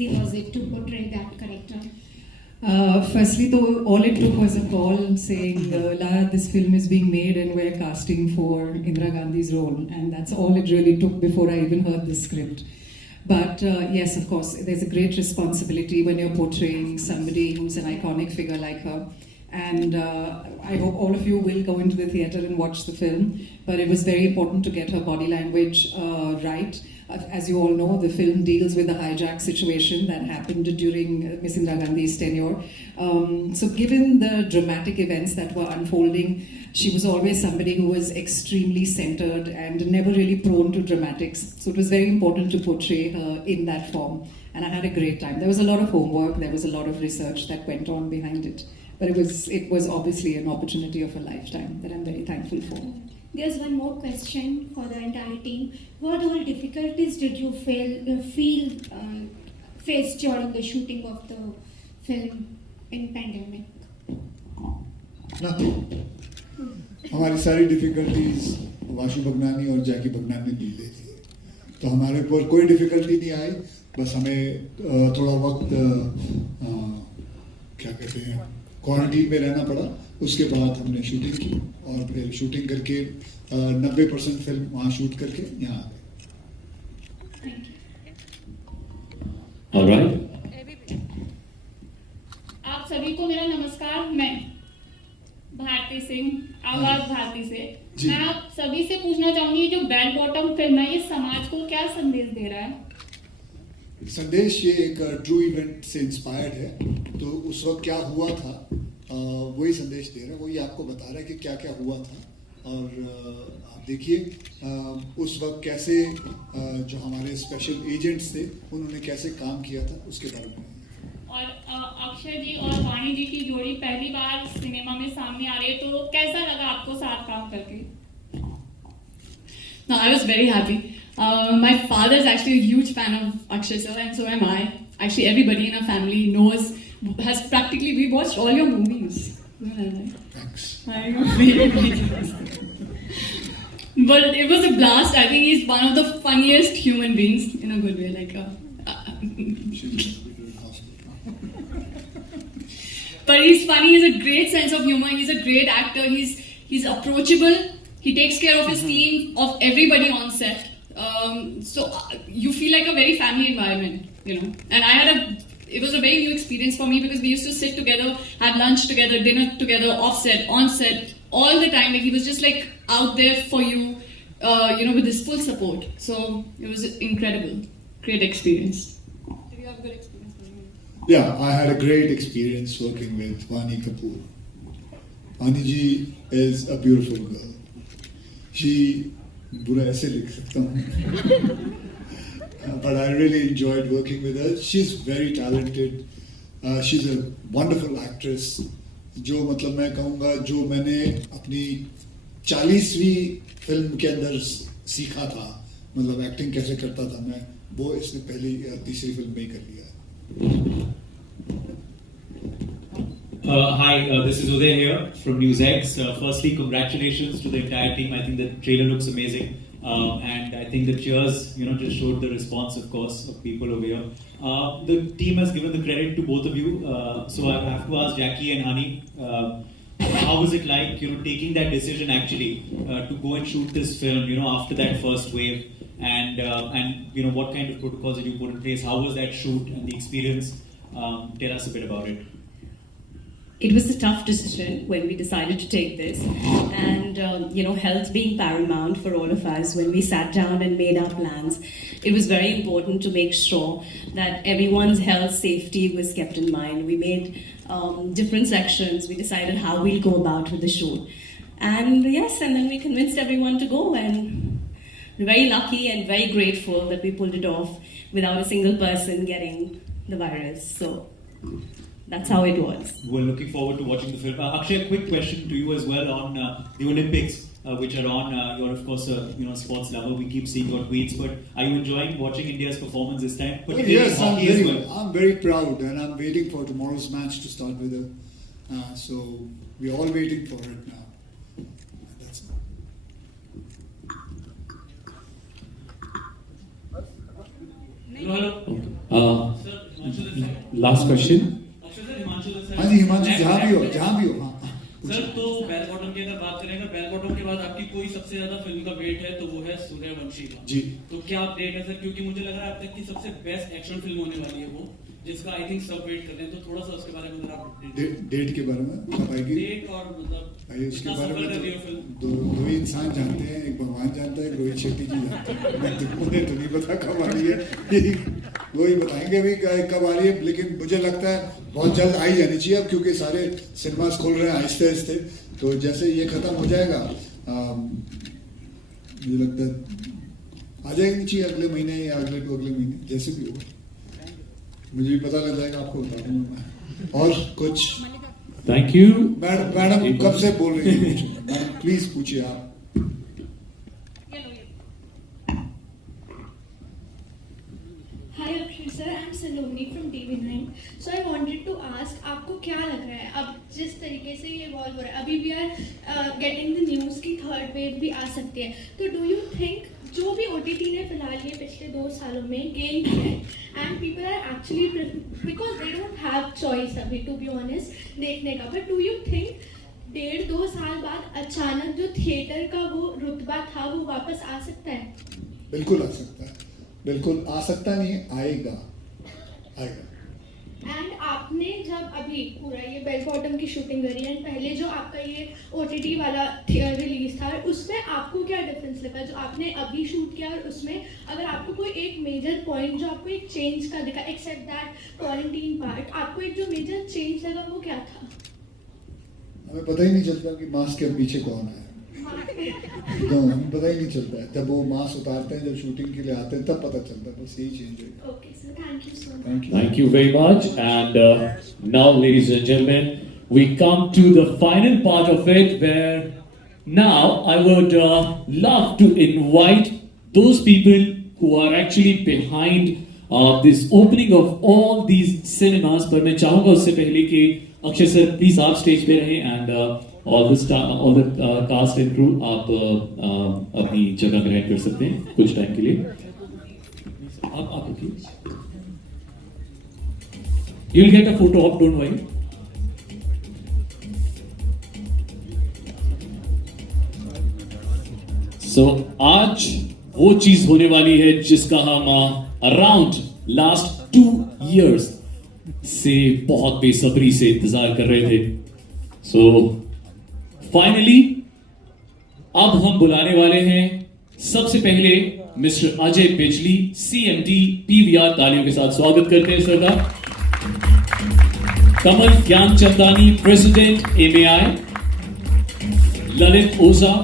easy was it to portray that character? Firstly, though, all it took was a call saying, Lara, this film is being made and we're casting for Indira Gandhi's role. And that's all it really took before I even heard the script. But yes, of course, there's a great responsibility when you're portraying somebody who's an iconic figure like her. And I hope all of you will go into the theatre and watch the film. But it was very important to get her body language right. As you all know, the film deals with the hijack situation that happened during Miss Indira Gandhi's tenure. So given the dramatic events that were unfolding, she was always somebody who was extremely centered and never really prone to dramatics. So it was very important to portray her in that form. And I had a great time. There was a lot of homework, there was a lot of research that went on behind it. But it was obviously an opportunity of a lifetime that I'm very thankful for. There's one more question for the entire team. What all difficulties did you face during the shooting of the film in pandemic? Nothing. हमारी सारी difficulties Vashu Bhagnani और जैकी भगनानी ने ली थी, तो हमारे ऊपर कोई difficulty नहीं आई. बस हमें थोड़ा वक्त क्या कहते हैं क्वारंटीन में रहना पड़ा. उसके बाद हमने शूटिंग की और फिर शूटिंग करके 90% फिल्म वहाँ शूट करके यहाँ आ गए. Alright. आप सभी को मेरा नमस्कार. मैं भारती सिंह, आवाज भारती से. मैं आप सभी से पूछना चाहूंगी, जो बेल बॉटम फिल्म है, ये समाज को क्या संदेश दे रहा है? संदेश ये एक ट्रू इवेंट से इंस्पायर्ड है. तो उस वक्त क्या हुआ था वही संदेश दे रहा है, वही आपको बता रहा है कि क्या क्या हुआ था. और आप देखिए उस वक्त कैसे जो हमारे स्पेशल एजेंट्स थे उन्होंने कैसे काम किया था उसके बारे में. और अक्षय जी और वाणी जी की जोड़ी पहली बार सिनेमा में सामने आ रही है, तो कैसा लगा आपको साथ काम करके? No, I was very happy. My father is actually a huge fan of Akshay sir, and so am I. Actually, everybody in our family we watched all your movies. Thanks. But it was a blast. I think he's one of the funniest human beings in a good way. But he's funny. He's a great sense of humor. He's a great actor. He's approachable. He takes care of his team, of everybody on set. So you feel like a very family environment, And it was a very new experience for me because we used to sit together, have lunch together, dinner together, off set, on set, all the time. Like he was just like out there for you, with his full support. So it was incredible, great experience. Did you have a good experience? Yeah, I had a great experience working with Vani Kapoor. Vani ji is a beautiful girl. She, बुरा ऐसे लिख सकता हूँ. But I really enjoyed working with her. She's very talented. She's a wonderful actress. जो मतलब मैं कहूँगा जो मैंने अपनी 40वीं फिल्म के अंदर सीखा था, मतलब एक्टिंग कैसे करता था मैं, वो इसने पहली या तीसरी फिल्म में ही कर लिया. Hi, this is Uday here from NewsX. Firstly, congratulations to the entire team. I think the trailer looks amazing. And I think the cheers, just showed the response, of course, of people over here. The team has given the credit to both of you. So I have to ask Jackie and Hani, how was it like, taking that decision actually to go and shoot this film, after that first wave, and what kind of protocols did you put in place? How was that shoot and the experience? Tell us a bit about it. It was a tough decision when we decided to take this, and health being paramount for all of us. When we sat down and made our plans, it was very important to make sure that everyone's health safety was kept in mind. We made different sections. We decided how we'll go about with the shoot, and then we convinced everyone to go, and we're very lucky and very grateful that we pulled it off without a single person getting the virus. So that's how it was. We're looking forward to watching the film. Akshay, a quick question to you as well on the Olympics, which are on. You're of course a sports lover. We keep seeing your tweets, but are you enjoying watching India's performance this time? Yes, I'm very proud, and I'm waiting for tomorrow's match to start with her. So we're all waiting for it now. That's it. Hello. Last question. हाँ जी हिमांशु, जहाँ भी हो हाँ sir, तो bell bottom की अगर बात करें, अगर बेल बॉटम के बाद आपकी कोई सबसे ज्यादा फिल्म का वेट है तो वो है सूर्यवंशी का। जी। तो क्या आप डेट है सर, क्योंकि मुझे लग रहा है अब तक की सबसे बेस्ट एक्शन फिल्म होने वाली है वो, जिसका आई थिंक सब वेट करते हैं, तो थोड़ा सा उसके बारे में अगर आप डेट के बारे में कब आएगी? डेट और मतलब भाई उसके बारे में कर रही हो फिल्म। तो दो ही इंसान जानते हैं, एक भगवान जानता है, एक रोहित शेट्टी जी जानते हैं। मुझे तो नहीं पता कब आ रही है, वही बताएंगे अभी कब आ रही है, लेकिन मुझे लगता है बहुत जल्द आई जानी चाहिए अब, क्योंकि सारे सिनेमास खोल रहे हैं आहिस्ते आहिस्ते। तो जैसे ये खत्म हो जाएगा मुझे लगता है आ जाएगी चाहिए अगले महीने या अगले महीने, जैसे भी हो मुझे भी पता लग जाएगा, आपको बता दूंगा मैं। और कुछ? Thank you. मैडम कब से बोल रही है? मैडम प्लीज पूछिए आप। Hi Akshay sir, I'm Saloni from TV9. So I wanted to ask, आपको क्या लग रहा है अब जिस तरीके से ये इवॉल्व हो रहा है, अभी भी आर गेटिंग द न्यूज़ की थर्ड वेव भी आ सकती है, तो डू यू थिंक जो भी OTT ने फिलहाल ये पिछले 2 सालों में गेन किया है, and people are actually because they don't have choice अभी टू बी ऑनेस्ट देखने का, बट डू यू थिंक 1.5-2 साल बाद अचानक जो थिएटर का वो रुतबा था वो वापस आ सकता है? बिल्कुल आ सकता है, बिल्कुल आ सकता नहीं, आएगा। एंड आपने जब अभी पूरा ये बेल बॉटम की शूटिंग करी एंड पहले जो आपका ये OTT वाला रिलीज था, उसमें आपको क्या डिफरेंस लगा जो आपने अभी शूट किया और उसमें? अगर आपको कोई एक मेजर पॉइंट जो आपको एक चेंज का दिखा, एक्सेप्ट दैट क्वारंटीन पार्ट, आपको एक जो मेजर चेंज लगा वो क्या था? हमें पता ही नहीं चलता कि मास्क के पीछे कौन है, तो हमें पता ही नहीं चलता है। जब वो मास्क उतारते हैं, जब शूटिंग के लिए आते हैं, तब पता चलता है। बस यही चेंज है। Okay sir, thank you so much. Thank you. Thank you very much. And now, ladies and gentlemen, we come to the final part of it, where now I would love to invite those people who are actually behind this opening of all these cinemas. पर मैं चाहूँगा उससे पहले कि Akshay sir please आप stage पे रहें, and all the cast and crew आप अपनी जगह ग्रहण कर सकते हैं कुछ टाइम के लिए। आप please, you'll get a photo op, don't worry. So आज वो चीज होने वाली है जिसका हम अराउंड लास्ट 2 years से बहुत बेसब्री से इंतजार कर रहे थे। सो फाइनली अब हम बुलाने वाले हैं सबसे पहले मिस्टर अजय बिजली, CMD PVR। तालियों के साथ स्वागत करते हैं सर का। Kamal Gyanchandani, president MAI, Lalit Ojha,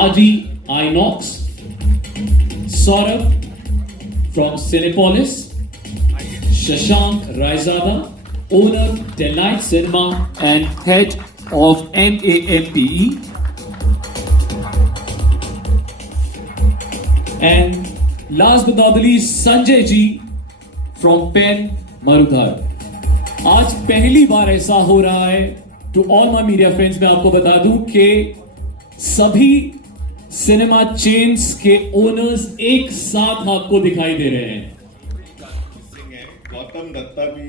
RD Inox, Saurabh from Cinepolis, Shashank Raizada, owner Delight Cinema and head of NAMPE, and last but not the least Sanjay ji from Pen Marudhar। आज पहली बार ऐसा हो रहा है, to all my media friends मैं आपको बता दूं कि सभी सिनेमा चेन्स के ओनर्स एक साथ आपको दिखाई दे रहे हैं। गौतम दत्ता भी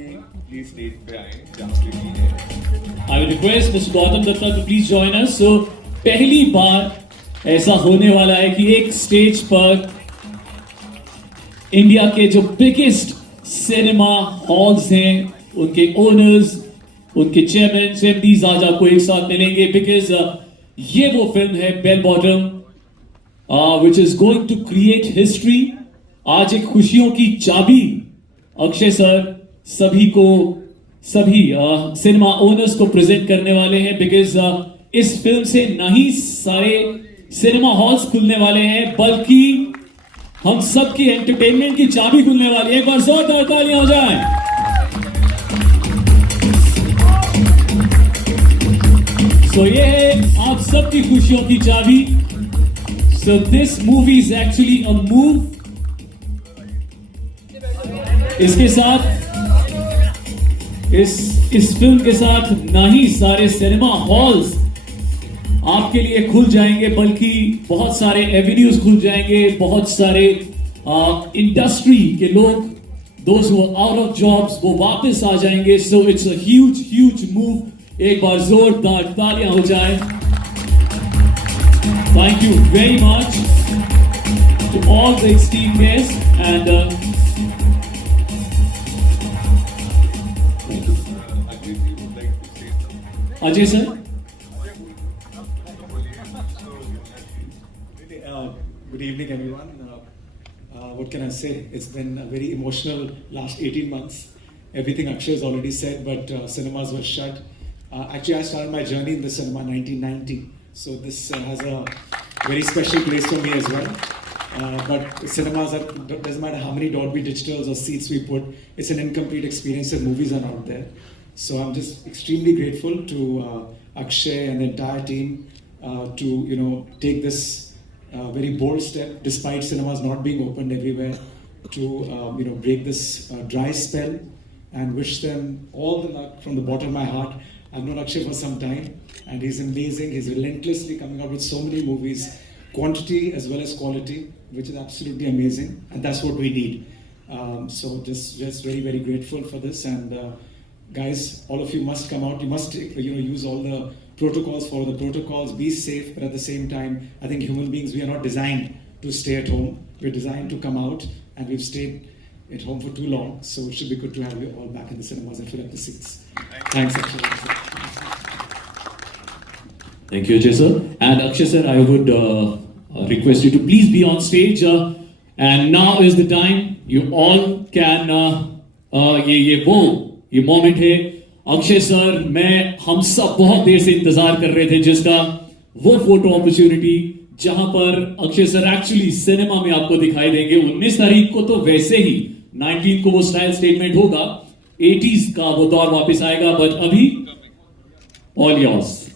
प्लीज स्टेज पे आए। I will request mister Gautam Dutta to please join us. So पहली बार ऐसा होने वाला है कि एक स्टेज पर इंडिया के जो बिगेस्ट सिनेमा हॉल्स हैं, उनके ओनर्स, उनके चेयरमैन, MDs आज आपको एक साथ मिलेंगे, बिकॉज ये वो फिल्म है Bell Bottom which is going to create history. आज एक खुशियों की चाबी अक्षय सर सभी सिनेमा ओनर्स को प्रेजेंट करने वाले हैं, बिकॉज इस फिल्म से न ही सारे सिनेमा हॉल्स खुलने वाले हैं, बल्कि हम सबकी एंटरटेनमेंट की चाबी खुलने वाली है। एक बार जोरदार तालियां हो जाए। So ये है आप सबकी खुशियों की चाबी। So this movie is actually a move। इसके साथ इस फिल्म के साथ ना ही सारे सिनेमा हॉल्स आपके लिए खुल जाएंगे, बल्कि बहुत सारे एवेन्यूज खुल जाएंगे, बहुत सारे इंडस्ट्री के लोग those who are out of jobs वो वापस आ जाएंगे. So it's a huge move. एक बार जोरदार तालियां हो जाए. Thank you very much to all the esteemed guests and Ajay sir. Good evening, everyone. What can I say? It's been a very emotional last 18 months. Everything Akshay has already said, but cinemas were shut. Actually, I started my journey in the cinema in 1990, so this has a very special place for me as well. But cinemas doesn't matter how many Dolby Digitals or seats we put, it's an incomplete experience if movies are not there. So I'm just extremely grateful to Akshay and the entire team to take this very bold step, despite cinemas not being opened everywhere, to break this dry spell, and wish them all the luck from the bottom of my heart. I've known Akshay for some time, and he's amazing. He's relentlessly coming out with so many movies, quantity as well as quality, which is absolutely amazing, and that's what we need. So just very grateful for this, and guys, all of you must come out. You must use all the protocols, follow the protocols, be safe, but at the same time, I think human beings, we are not designed to stay at home. We're designed to come out, and we've stayed at home for too long, so it should be good to have you all back in the cinemas and fill up the seats. Thanks, Akshay. Thank you, Ajay sir. And Akshay sir, I would request you to please be on stage. And now is the time you all can. ये moment है. Akshay sir, हम सब बहुत देर से इंतजार कर रहे थे जिसका वो फोटो अपॉर्चुनिटी जहां पर अक्षय सर एक्चुअली सिनेमा में आपको दिखाई देंगे. 19 तारीख को तो वैसे ही 19 को वो स्टाइल स्टेटमेंट होगा, 80s का वो दौर वापस आएगा. बट अभी ऑल योर्स.